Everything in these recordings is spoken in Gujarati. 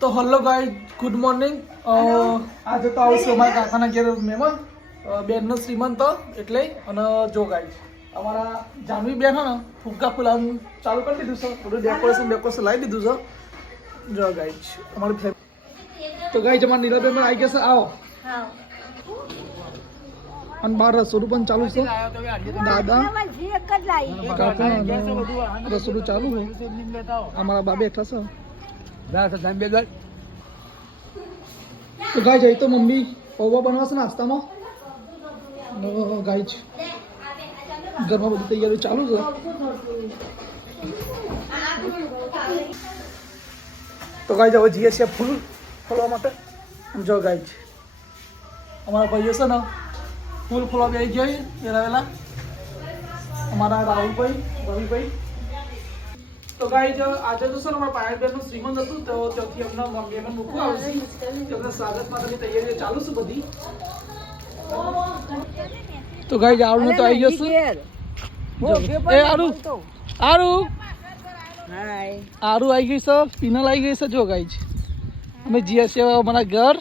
તો હલો ગાઈઝ, ગુડ મોર્નિંગ. આજે તો આવશે અમારા કાકાના ઘેર મહેમાન, બેનનો શ્રીમંત એટલે. અને જો ગાઈઝ, અમારા જાનવી બેન હે ને ફુગ્ગા ફૂલાવાનું ચાલુ કરી દીધું છે, બધું ડેકોરેશન લાવી દીધું છે. જો ગાઈઝ અમારી ફેમિલી તો ગાઈઝ અમારા નીલાબેન પણ આવી ગયા છે. આવો. અને બહાર રસોડું પણ ચાલુ છે. દાદા કાકા રસોડું ચાલુ છે. અમારા બા બેઠા છે. તો ગાય જઈ તો મમ્મી પૌવા બનાવશે નાસ્તામાં. ગાય ઘરમાં બધી તૈયારી ચાલુ છે. તો ગાય હવે જઈએ છીએ ફૂલ ફોલવા માટે. જો ગાય અમારા ભાઈઓ છે ને ફૂલ ફોલવા આવી ગયા વેલા વેલા. અમારા રાહુલભાઈ, રવિભાઈ. તો ગાઈઝ આજે તો સર અમારા પાયલબેનનું શ્રીમંત હતું, તો ત્યાંથી અમને મમ્મી એમને મૂકવા આવશે. એમને સ્વાગત માટેની તૈયારીઓ ચાલુ છે બધી. તો ગાઈઝ આરુને તો આવી ગયો છે. એ આરુ આરુ આરુ આવી ગઈ છે. પિનલ આવી ગઈ છે. જો ગાઈઝ અમે જઈએ છીએ અમારા ઘર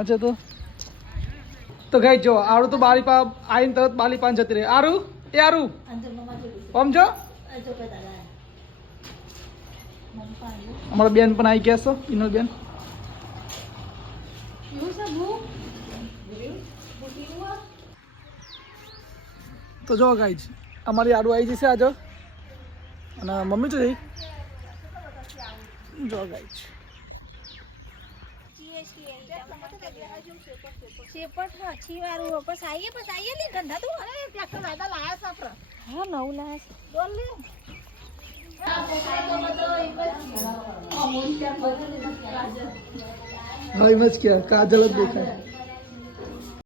આજે તો ગાઈઝ જો આરુ તો બારી પા આવીને તરત બાલી પાન જતી રહી. આરુ એ આરુ સમજો. અમારા બેન પણ આવી ગયા છે, પિનલ બેન. તો જો ગાઈઝ અમારી આડું આવી જશે આજે. અને મમ્મી તો જઈ જો ગાઈઝ હા એમ જ ક્યાં કાજલ જ દેખાય.